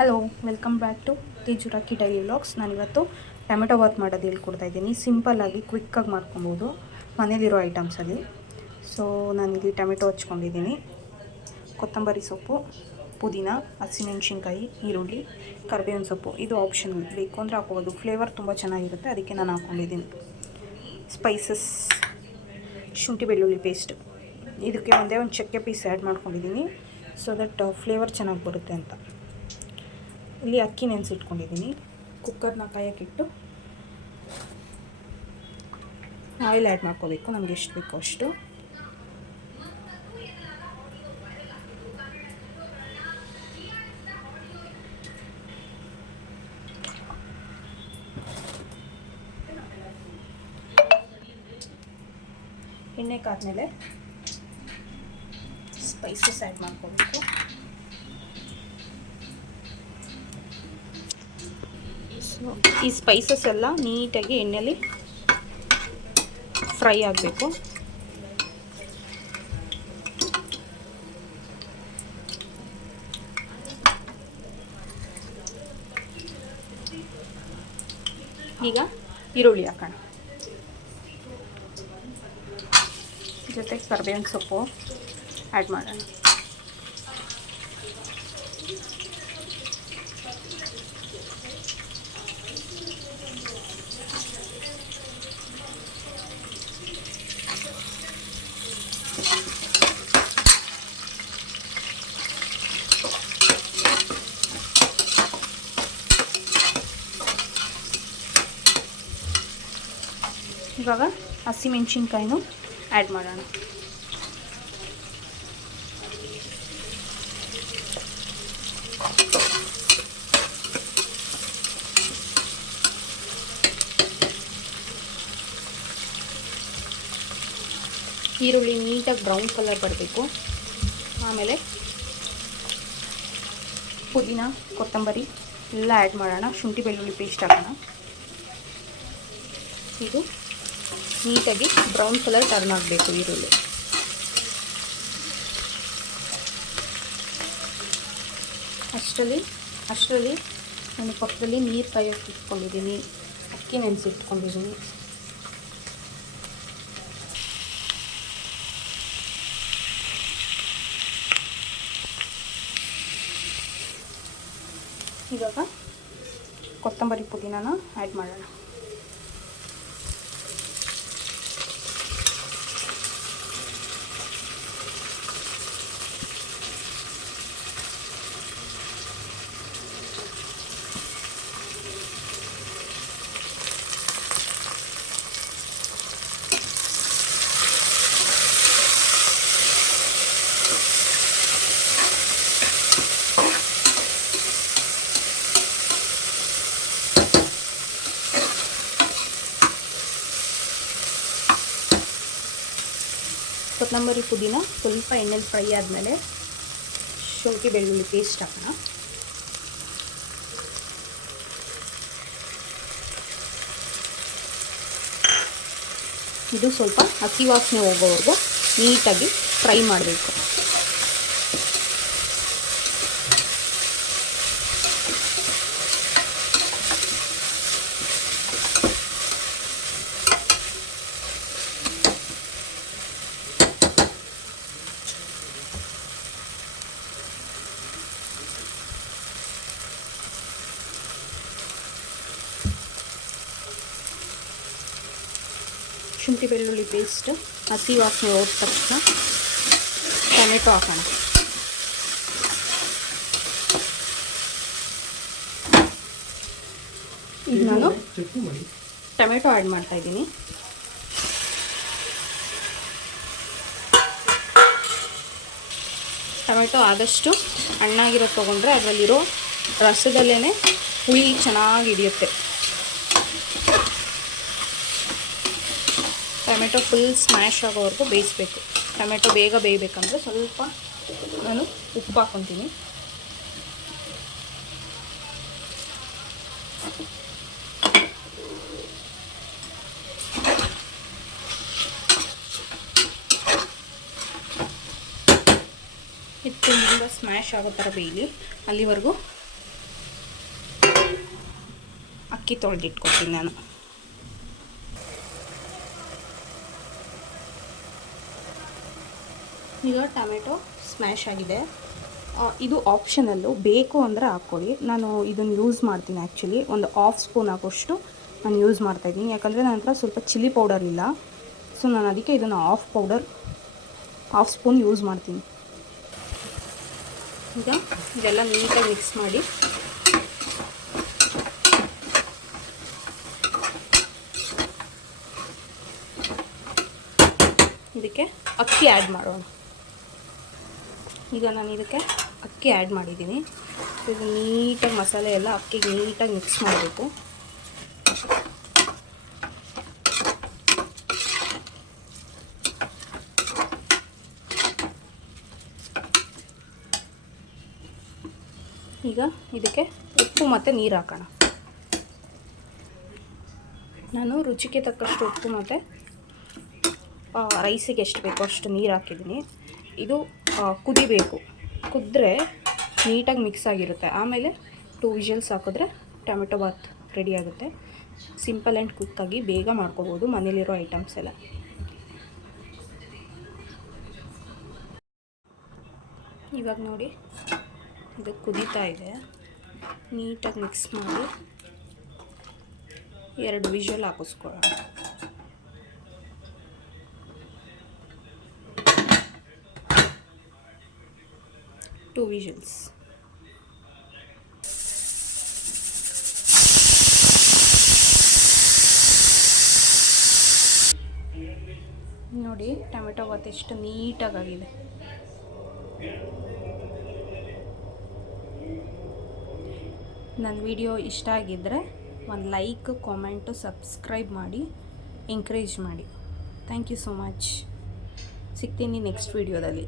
Hello, welcome back to Tejurocky daily vlogs. ನಾನಿವತ್ತು tomato bath ಮಾಡೋದು ಹೇಳ್ಕೊಡ್ತಾ ಇದ್ದೀನಿ. ಸಿಂಪಲ್ಲಾಗಿ ಕ್ವಿಕ್ಕಾಗಿ ಮಾಡ್ಕೊಬೋದು ಮನೇಲಿರೋ ಐಟಮ್ಸಲ್ಲಿ. ಸೊ ನಾನಿಲ್ಲಿ ಟೊಮೆಟೊ ಹಚ್ಕೊಂಡಿದ್ದೀನಿ, ಕೊತ್ತಂಬರಿ ಸೊಪ್ಪು, ಪುದೀನ, ಹಸಿಮೆಣ್ಸಿನ್ಕಾಯಿ, ಈರುಳ್ಳಿ, ಕರಿಬೇವಿನ ಸೊಪ್ಪು. ಇದು ಆಪ್ಷನಲ್, ಬೇಕು ಅಂದರೆ ಹಾಕ್ಬೋದು. ಫ್ಲೇವರ್ ತುಂಬ ಚೆನ್ನಾಗಿರುತ್ತೆ, ಅದಕ್ಕೆ ನಾನು ಹಾಕ್ಕೊಂಡಿದ್ದೀನಿ. ಸ್ಪೈಸಸ್, ಶುಂಠಿ ಬೆಳ್ಳುಳ್ಳಿ ಪೇಸ್ಟ್, ಇದಕ್ಕೆ ಒಂದೇ ಒಂದು ಚಕ್ಕೆ ಪೀಸ್ ಆ್ಯಡ್ ಮಾಡ್ಕೊಂಡಿದ್ದೀನಿ ಸೊ ದಟ್ ಫ್ಲೇವರ್ ಚೆನ್ನಾಗಿ ಬರುತ್ತೆ ಅಂತ. ಇಲ್ಲಿ ಅಕ್ಕಿ ನೆನೆಸಿಟ್ಕೊಂಡಿದ್ದೀನಿ. ಕುಕ್ಕರ್ನ ಕಾಯಕ್ಕಿಟ್ಟು ಆಯಿಲ್ ಆ್ಯಡ್ ಮಾಡ್ಕೋಬೇಕು, ನಮಗೆ ಎಷ್ಟು ಬೇಕೋ ಅಷ್ಟು. ಎಣ್ಣೆ ಕಾದ್ಮೇಲೆ ಸ್ಪೈಸಸ್ ಆ್ಯಡ್ ಮಾಡ್ಕೋಬೇಕು. ಸೊ ಈ ಸ್ಪೈಸಸ್ ಎಲ್ಲ ನೀಟಾಗಿ ಎಣ್ಣೆಯಲ್ಲಿ ಫ್ರೈ ಆಗಬೇಕು. ಈಗ ಈರುಳ್ಳಿ ಹಾಕೋಣ, ಜೊತೆಗೆ ಕರಿಬೇವಿನ ಸೊಪ್ಪು ಆ್ಯಡ್ ಮಾಡೋಣ. ಇವಾಗ ಹಸಿಮೆಣ್ಸಿನ್ಕಾಯಿನೂ ಆ್ಯಡ್ ಮಾಡೋಣ. ಈರುಳ್ಳಿ ನೀಟಾಗಿ ಬ್ರೌನ್ ಕಲರ್ ಬರಬೇಕು. ಆಮೇಲೆ ಪುದೀನ, ಕೊತ್ತಂಬರಿ ಎಲ್ಲ ಆ್ಯಡ್ ಮಾಡೋಣ. ಶುಂಠಿ ಬೆಳ್ಳುಳ್ಳಿ ಪೇಸ್ಟ್ ಹಾಕೋಣ. ಇದು ನೀಟಾಗಿ ಬ್ರೌನ್ ಕಲರ್ ಟರ್ನ್ ಆಗಬೇಕು ಈರುಳ್ಳಿ. ಅಷ್ಟರಲ್ಲಿ ನಾನು ಪಕ್ಕದಲ್ಲಿ ನೀರು ಕಾಯೋಕ್ಕೆ ಇಟ್ಕೊಂಡಿದ್ದೀನಿ, ಅಕ್ಕಿ ನೆನೆಸಿಟ್ಕೊಂಡಿದ್ದೀನಿ. ಇವಾಗ ಕೊತ್ತಂಬರಿ ಪುದೀನನ ಆ್ಯಡ್ ಮಾಡೋಣ. ಕೊತ್ತಂಬರಿ ಪುದೀನ ಸ್ವಲ್ಪ ಎಣ್ಣೆಲಿ ಫ್ರೈ ಆದಮೇಲೆ ಶುಂಠಿ ಬೆಳ್ಳುಳ್ಳಿ ಪೇಸ್ಟ್ ಹಾಕೋಣ. ಇದು ಸ್ವಲ್ಪ ಹಸಿ ವಾಸನೆ ಹೋಗೋವರೆಗೂ ನೀಟಾಗಿ ಫ್ರೈ ಮಾಡಬೇಕು. ಶುಂಠಿ ಬೆಳ್ಳುಳ್ಳಿ ಪೇಸ್ಟ್ ಹಸಿ ವಾಸನೆ ಹೋದ ತಕ್ಷಣ ಟೊಮೆಟೊ ಹಾಕೋಣ. ಈಗ ನಾನು ಟೊಮೆಟೊ ಆ್ಯಡ್ ಮಾಡ್ತಾಯಿದ್ದೀನಿ. ಟೊಮೆಟೊ ಆದಷ್ಟು ಹಣ್ಣಾಗಿರೋ ತೊಗೊಂಡ್ರೆ ಅದರಲ್ಲಿರೋ ರಸದಲ್ಲೇ ಹುಳಿ ಚೆನ್ನಾಗಿ ಹಿಡಿಯುತ್ತೆ. ಟೊಮೆಟೊ ಫುಲ್ ಸ್ಮ್ಯಾಶ್ ಆಗೋವರೆಗೂ ಬೇಯಿಸಬೇಕು. ಟೊಮೆಟೊ ಬೇಗ ಬೇಯಬೇಕಂದ್ರೆ ಸ್ವಲ್ಪ ನಾನು ಉಪ್ಪು ಹಾಕ್ಕೊತೀನಿ. ಇದು ತುಂಬ ಸ್ಮ್ಯಾಶ್ ಆಗೋ ಥರ ಬೇಯಲಿ, ಅಲ್ಲಿವರೆಗೂ ಅಕ್ಕಿ ತೊಳೆದಿಟ್ಕೊತೀನಿ ನಾನು. ಈಗ ಟೊಮೆಟೊ ಸ್ಮ್ಯಾಶ್ ಆಗಿದೆ. ಇದು ಆಪ್ಷನಲ್ಲು, ಬೇಕು ಅಂದರೆ ಹಾಕ್ಕೊಳ್ಳಿ. ನಾನು ಇದನ್ನು ಯೂಸ್ ಮಾಡ್ತೀನಿ. ಆ್ಯಕ್ಚುಲಿ ಒಂದು ½ ಸ್ಪೂನ್ ಆಗೋಷ್ಟು ನಾನು ಯೂಸ್ ಮಾಡ್ತಾಯಿದ್ದೀನಿ, ಯಾಕಂದರೆ ನನ್ನ ಹತ್ರ ಸ್ವಲ್ಪ ಚಿಲ್ಲಿ ಪೌಡರ್ ಇಲ್ಲ. ಸೊ ನಾನು ಅದಕ್ಕೆ ಇದನ್ನು ½ ಸ್ಪೂನ್ ಯೂಸ್ ಮಾಡ್ತೀನಿ. ಈಗ ಇದೆಲ್ಲ ನೀಟಾಗಿ ಮಿಕ್ಸ್ ಮಾಡಿ ಇದಕ್ಕೆ ಅಕ್ಕಿ ಆ್ಯಡ್ ಮಾಡೋಣ. ಈಗ ನಾನು ಇದಕ್ಕೆ ಅಕ್ಕಿ ಆ್ಯಡ್ ಮಾಡಿದ್ದೀನಿ. ಇದು ನೀಟಾಗಿ ಮಸಾಲೆ ಎಲ್ಲ ಅಕ್ಕಿಗೆ ನೀಟಾಗಿ ಮಿಕ್ಸ್ ಮಾಡಬೇಕು. ಈಗ ಇದಕ್ಕೆ ಉಪ್ಪು ಮತ್ತು ನೀರು ಹಾಕೋಣ. ನಾನು ರುಚಿಗೆ ತಕ್ಕಷ್ಟು ಉಪ್ಪು ಮತ್ತು ರೈಸಿಗೆ ಎಷ್ಟು ಬೇಕೋ ಅಷ್ಟು ನೀರು ಹಾಕಿದ್ದೀನಿ. ಇದು ಕುದಿಬೇಕು. ಕುದ್ರೆ ನೀಟಾಗಿ ಮಿಕ್ಸ್ ಆಗಿರುತ್ತೆ. ಆಮೇಲೆ 2 ವಿಷಲ್ಸ್ ಹಾಕಿದ್ರೆ ಟೊಮೆಟೊ ಬಾತ್ ರೆಡಿ ಆಗುತ್ತೆ. ಸಿಂಪಲ್ ಆ್ಯಂಡ್ ಕ್ವಿಕ್ಕಾಗಿ ಬೇಗ ಮಾಡ್ಕೋಬೋದು ಮನೇಲಿರೋ ಐಟಮ್ಸ್ ಎಲ್ಲ. ಇವಾಗ ನೋಡಿ, ಇದು ಕುದೀತಾ ಇದೆ. ನೀಟಾಗಿ ಮಿಕ್ಸ್ ಮಾಡಿ 2 ವಿಷಲ್ ಹಾಕಿಸ್ಕೊಳ್ಳೋಣ. Two whistles. ನೋಡಿ ಟೊಮೆಟೊ ಬಾತ್ ಎಷ್ಟು ನೀಟಾಗಿದೆ. ನನ್ನ ವಿಡಿಯೋ ಇಷ್ಟ ಆಗಿದ್ದರೆ ಒಂದು ಲೈಕ್, ಕಾಮೆಂಟು, ಸಬ್ಸ್ಕ್ರೈಬ್ ಮಾಡಿ ಎಂಕರೇಜ್ ಮಾಡಿ. Thank you so much. ಸಿಗ್ತೀನಿ ನೆಕ್ಸ್ಟ್ ವಿಡಿಯೋದಲ್ಲಿ.